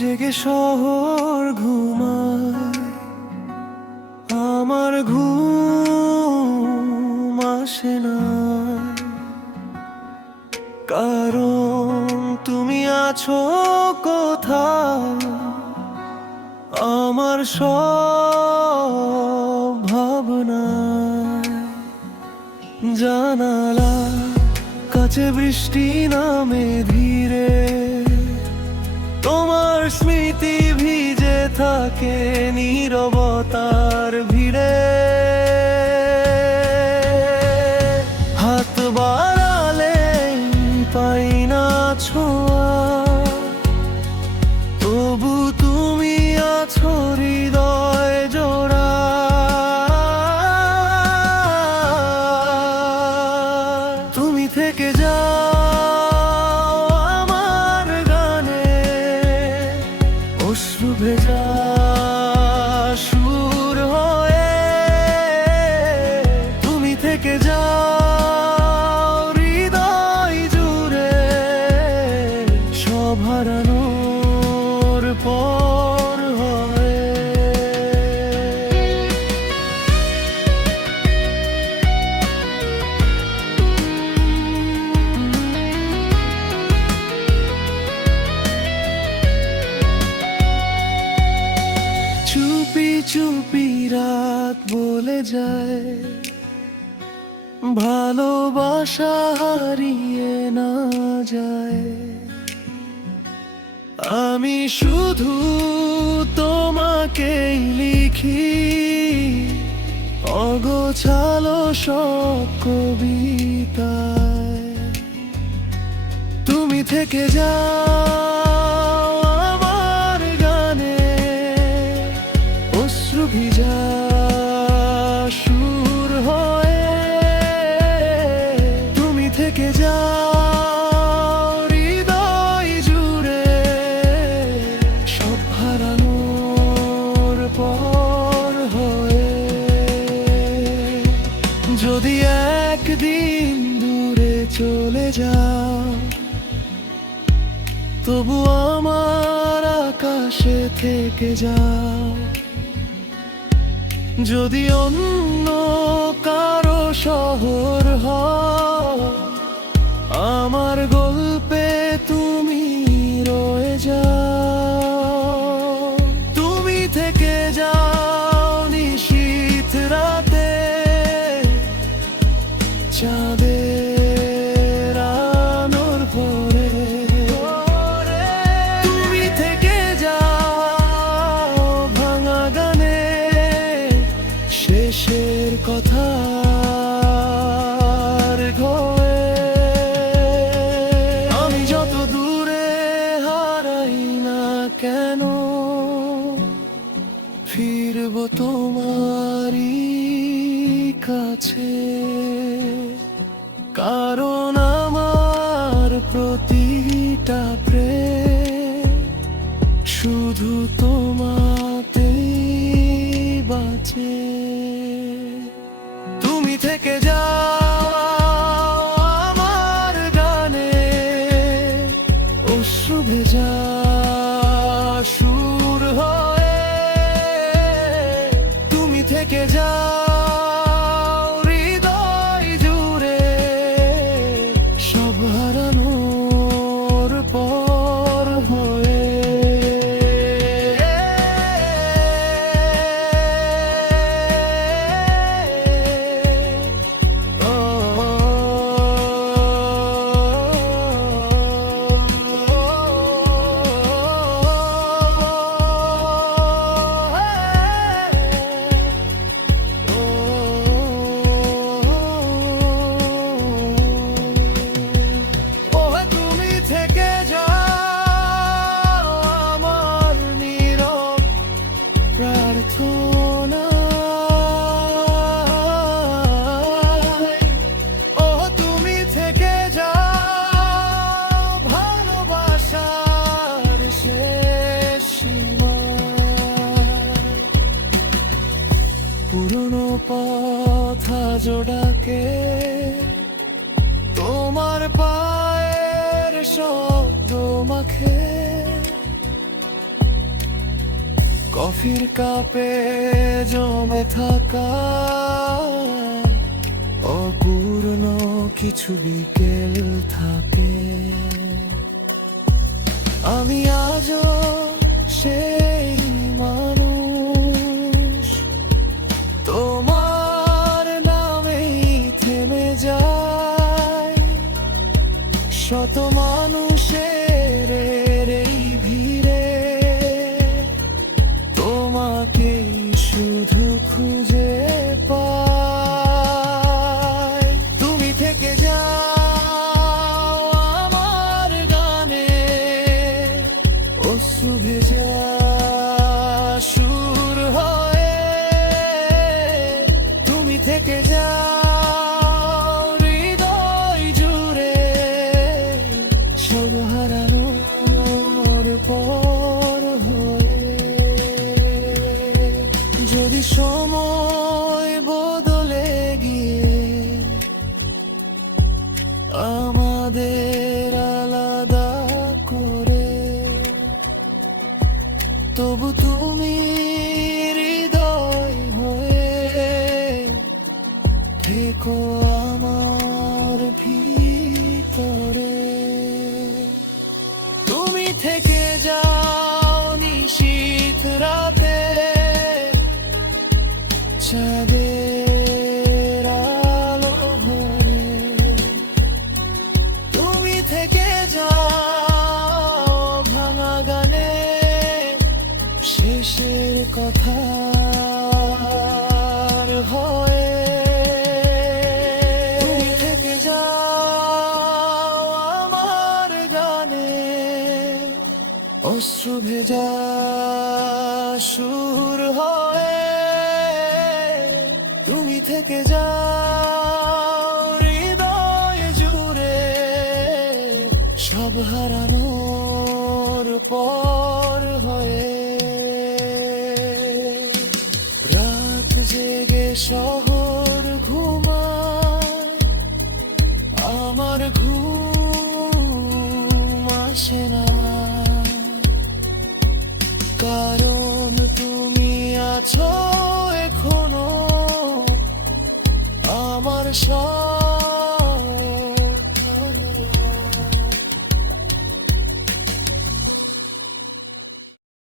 জেগে শহর ঘুমায়, আমার ঘুম আসে না, কারণ তুমি আছো কোথায়। আমার সব ভাবনায় জানালা কাছে বৃষ্টি নামে ধীরে, তোমার স্মৃতি ভিজে থাকে নীরবতার ভিড়ে। হাত বাড়ালে পাই না ছোঁয়া, তবু তুমি আছো হৃদয় জোড়া। তুমি থেকে যাও আমার গানে, অশ্রু ভেজা সুর হয়ে। তুমি থেকে যাও হৃদয় জুড়ে, সব হারানোর পর হয়ে। চুপি চুপি রাত বলে যায়, ভালোবাসা হারিয়ে না যায়। আমি শুধু তোমাকেই লিখি অগোছালো সব কবিতায়। তুমি থেকে যাও আমার গানে, অশ্রু ভিজা সুর হয়ে। তুমি থেকে যাও হৃদয় জুড়ে, সব হারানোর পর হয়ে। যদি একদিন দূরে চলে যাও, তবু আমার আকাশে থেকে যাও। যদি অন্য কারো শহর হয়, আমার গল্পে তুমি রয়ে যাও। তুমি থেকে যাও নিশীথ রাতে, চাঁদের আলোর পরে। তুমি থেকে যাও ভাঙা গানে, শেষের কথার ঘরে। আমি যত দূরে হারাই না কেন, ফিরবো তোমারই কাছে। কারণ আমার প্রতিটা প্রেম শুধু তোমাতেই বাঁচে। তুমি থেকে যাও আমার গানে, অশ্রু ভেজা সুর হয়ে। তুমি থেকে যাও হৃদয় জুড়ে, সব হারানোর পর হয়ে। পুরনো পথ জোড়াকে, তোমার পায়ের শব্দ মাখে। কফির কাপে জমে থাকা অপূর্ণ কিছু বিকেল থাকে। আমি আজও সেই মানুষ, তোমার নামেই থেমে যায় শত মানুষের এই ভিড়ে। তোমাকেই শুধু খুঁজে পাই। তুমি থেকে যাও আমার গানে, অশ্রু ভেজা সুর হয়ে। তুমি থেকে যাও হৃদয় জুড়ে, সব হারানোর পর হয়ে। যদি সময় বদলে গিয়ে আমাদের আলাদা করে, তবু তুমি হৃদয় হয়ে থেকো আমার ভিতরে। তুমি থেকে যাও নিশীথ রাতে, চাঁদের আলো ভরে। তুমি থেকে যাও ভাঙা গানে, শেষের কথার হয়ে। তুমি থেকে যাও আমার গানে, অশ্রু ভেজা সুর হয়ে। তুমি থেকে যাও হৃদয় জুড়ে, সব হারানোর পর হয়ে। রাত জেগে শহর ঘুমায়, আমার ঘুম আসে না, কারণ তুমি আছো এখনো আমার সব